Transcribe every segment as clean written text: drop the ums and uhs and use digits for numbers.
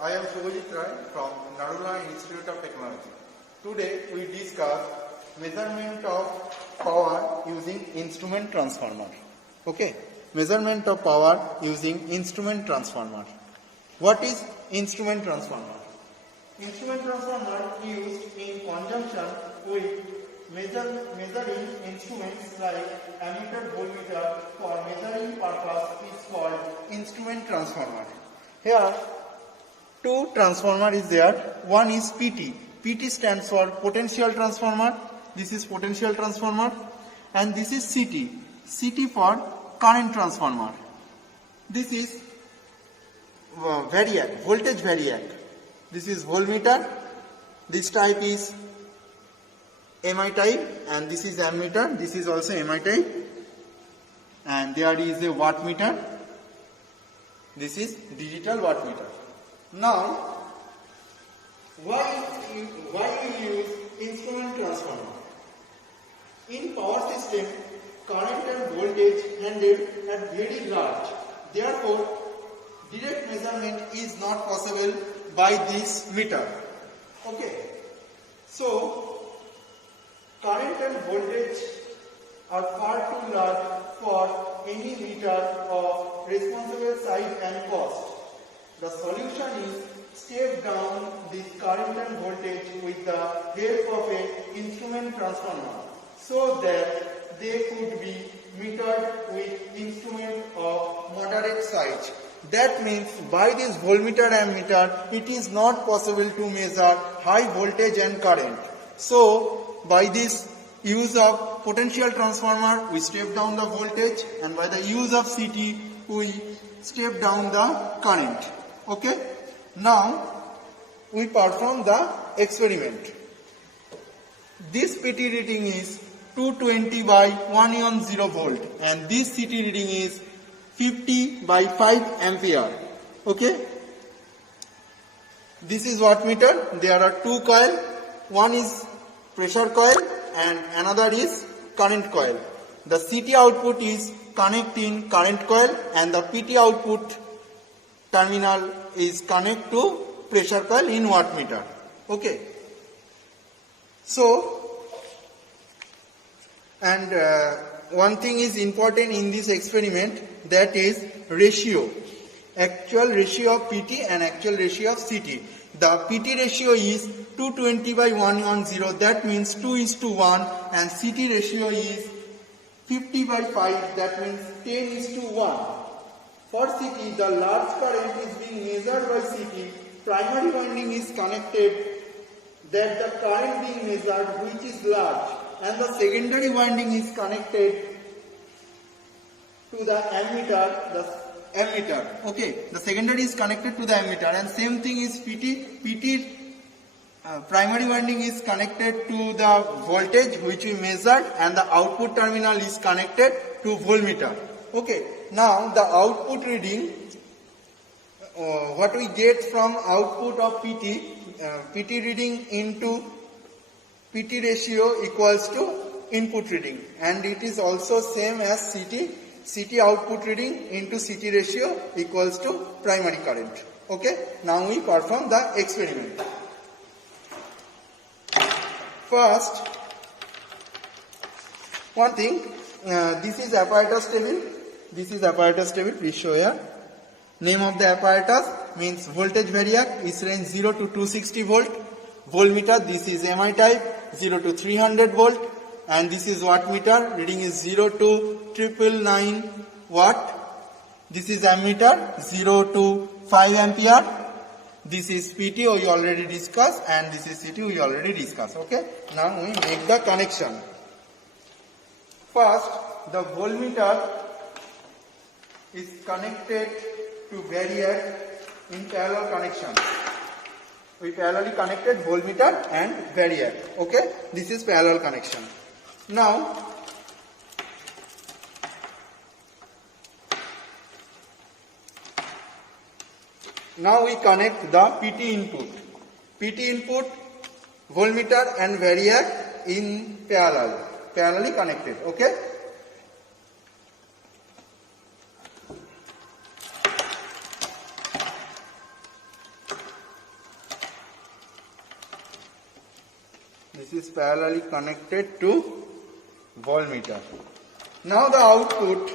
I am Shubhajit Rai from Narula Institute of Technology. Today we discuss measurement of power using instrument transformer. Okay, measurement of power using instrument transformer. What is instrument transformer? Instrument transformer used in conjunction with measuring instruments like ammeter, voltmeter for measuring purpose is called instrument transformer. Here two transformer is there. One is PT. PT stands for potential transformer. This is potential transformer. And this is CT. CT for current transformer. This is variac, voltage variac. This is voltmeter. This type is MI type, and this is ammeter. This is also MI type. And there is a wattmeter. This is digital wattmeter. Now, why we use instrument transformer? In power system, current and voltage handled are very large. Therefore, direct measurement is not possible by this meter. Okay. So, current and voltage are far too large for any meter of responsible size and cost. The solution is step down this current and voltage with the help of an instrument transformer so that they could be metered with instrument of moderate size. That means by this voltmeter ammeter, it is not possible to measure high voltage and current. So by this use of potential transformer, we step down the voltage, and by the use of CT, we step down the current. Okay. Now we perform the experiment. This PT reading is 220 by 110 volt, and this CT reading is 50 by 5 ampere. Okay. This is wattmeter. There are two coils. One is pressure coil and another is current coil. The CT output is connecting current coil, and the PT output terminal is connect to pressure coil in wattmeter. Okay. So, and one thing is important in this experiment, that is ratio. Actual ratio of PT and actual ratio of CT. The PT ratio is 220 by 110, that means 2:1, and CT ratio is 50 by 5, that means 10:1. For CT, the large current is being measured by CT. Primary winding is connected, that the current being measured which is large, and the secondary winding is connected to the ammeter. Okay, the secondary is connected to the ammeter, and same thing is PT. Primary winding is connected to the voltage which we measured, and the output terminal is connected to voltmeter. Okay, now the output reading, what we get from output of PT reading into PT ratio equals to input reading, and it is also same as CT output reading into CT ratio equals to primary current. Okay, now we perform the experiment. First, one thing, this is apparatus table. This is apparatus table, please show here. Name of the apparatus means voltage variac is range 0 to 260 volt. Voltmeter, this is MI type, 0 to 300 volt. And this is wattmeter, reading is 0 to 999 watt. This is ammeter, 0 to 5 ampere. This is PT, we already discussed, and this is CT, we already discussed. Okay, now we make the connection. First, the voltmeter is connected to variac in parallel connection. We parallelly connected voltmeter and variac. Okay, this is parallel connection. Now, we connect the PT input. PT input, voltmeter and variac in parallelly connected. Okay. This is parallelly connected to voltmeter. Now the output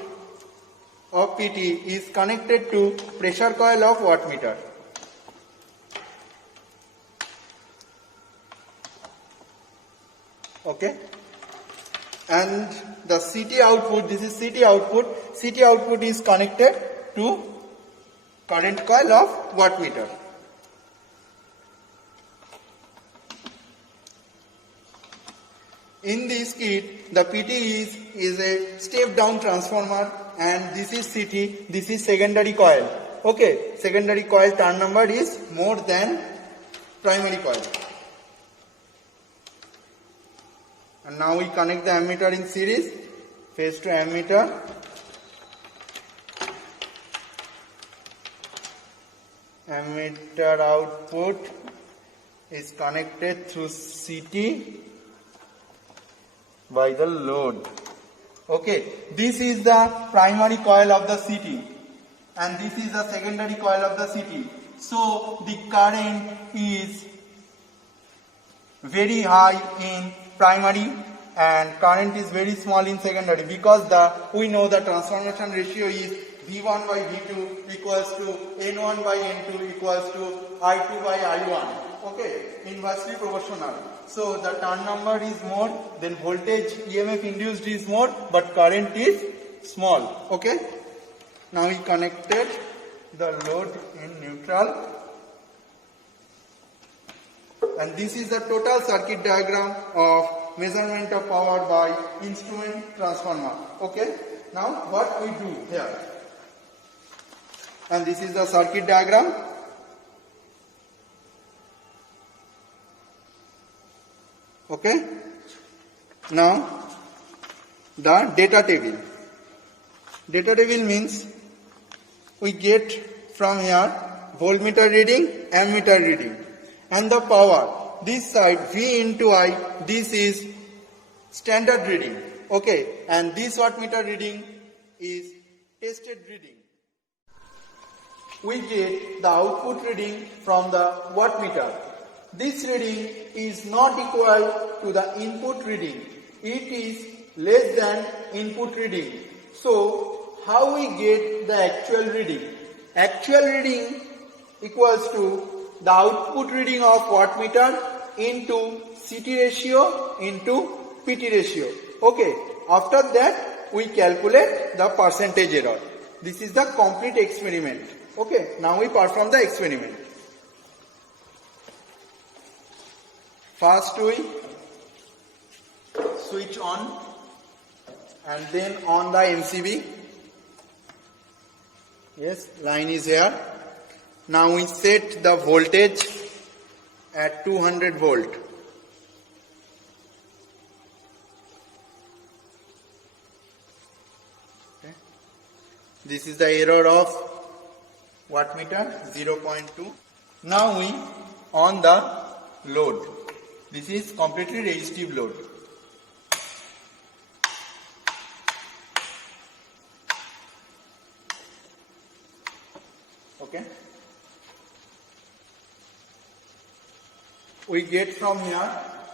of PT is connected to pressure coil of wattmeter. Okay, and the CT output, this is CT output. CT output is connected to current coil of wattmeter. In this kit, the PT is a step down transformer, and this is CT, this is secondary coil. Okay, secondary coil turn number is more than primary coil. And now we connect the ammeter in series, phase to ammeter. Ammeter output is connected through CT by the load. Okay, this is the primary coil of the CT and this is the secondary coil of the CT. So the current is very high in primary and current is very small in secondary, because we know the transformation ratio is V1 by V2 equals to N1 by N2 equals to I2 by I1. Okay, inversely proportional. So the turn number is more, then voltage EMF induced is more, but current is small. Okay, now we connected the load in neutral. And this is the total circuit diagram of measurement of power by instrument transformer. Okay, now what we do here. And this is the circuit diagram. Okay, now the data table. Data table means we get from here voltmeter reading, ammeter reading, and the power. This side V into I, this is standard reading. Okay, and this wattmeter reading is tested reading. We get the output reading from the wattmeter. This reading is not equal to the input reading. It is less than input reading. So, how we get the actual reading? Actual reading equals to the output reading of wattmeter into CT ratio into PT ratio. Okay, after that we calculate the percentage error. This is the complete experiment. Okay, now we perform the experiment. First we switch on and then on the MCB. Yes, line is here. Now we set the voltage at 200 volt. Okay. This is the error of wattmeter 0.2. Now we on the load. This is completely resistive load. Okay. We get from here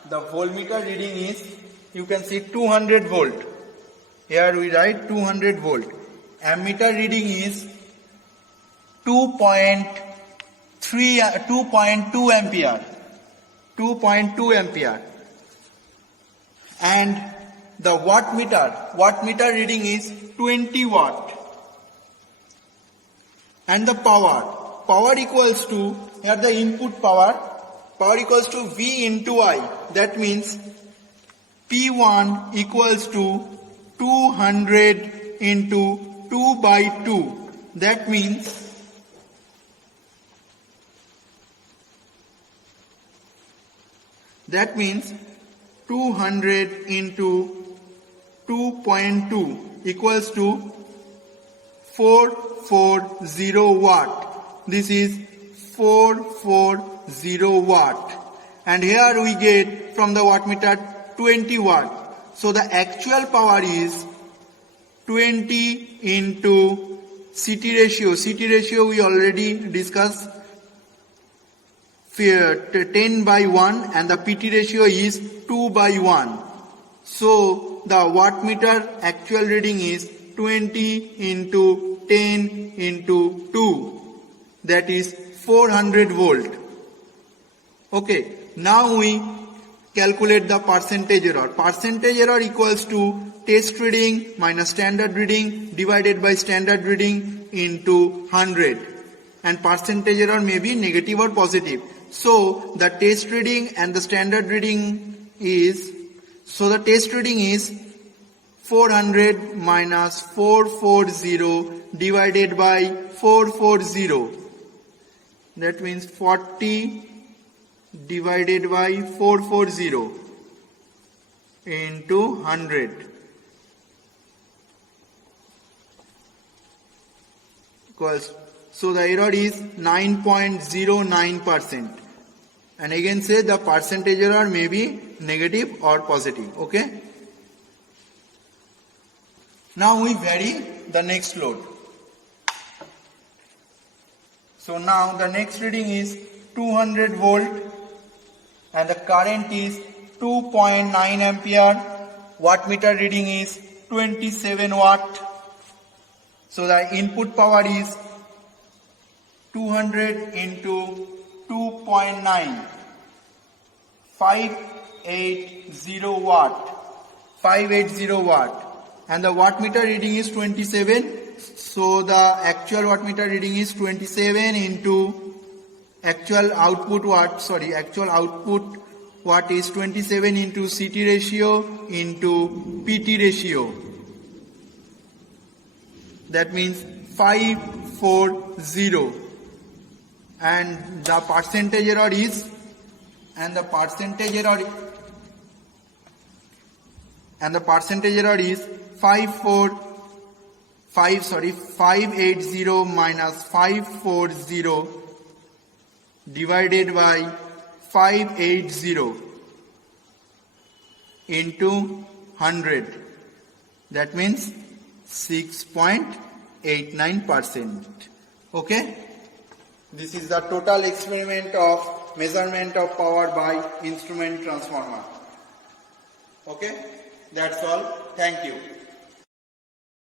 the voltmeter reading is, you can see 200 volt. Here we write 200 volt. Ammeter reading is 2.2 ampere. 2.2 ampere. And the wattmeter reading is 20 watt. And the power equals to, here the input power equals to V into I. That means P1 equals to 200 into 2 by 2. That means That means 200 into 2.2 equals to 440 watt. This is 440 watt. And here we get from the wattmeter 20 watt. So the actual power is 20 into CT ratio. CT ratio we already discussed. 10 by 1 and the PT ratio is 2 by 1. So the wattmeter actual reading is 20 into 10 into 2, that is 400 volt. Okay, now we calculate the percentage error. Percentage error equals to test reading minus standard reading divided by standard reading into 100. And percentage error may be negative or positive. So the test reading and the standard reading is, so the test reading is 400 minus 440 divided by 440. That means 40 divided by 440 into 100 equals, so the error is 9.09%. And again say the percentage error may be negative or positive. Okay. Now we vary the next load. So now the next reading is 200 volt and the current is 2.9 ampere. Wattmeter reading is 27 watt. So the input power is 200 into 2.9, 580 watt, 580 watt, and the wattmeter reading is 27. So the actual wattmeter reading is 27 into actual output watt is 27 into CT ratio into PT ratio. That means 540. And the percentage error is, 580 minus 540 divided by 580 into 100. That means 6.89%. Okay. This is the total experiment of measurement of power by instrument transformer. Okay. That's all. Thank you.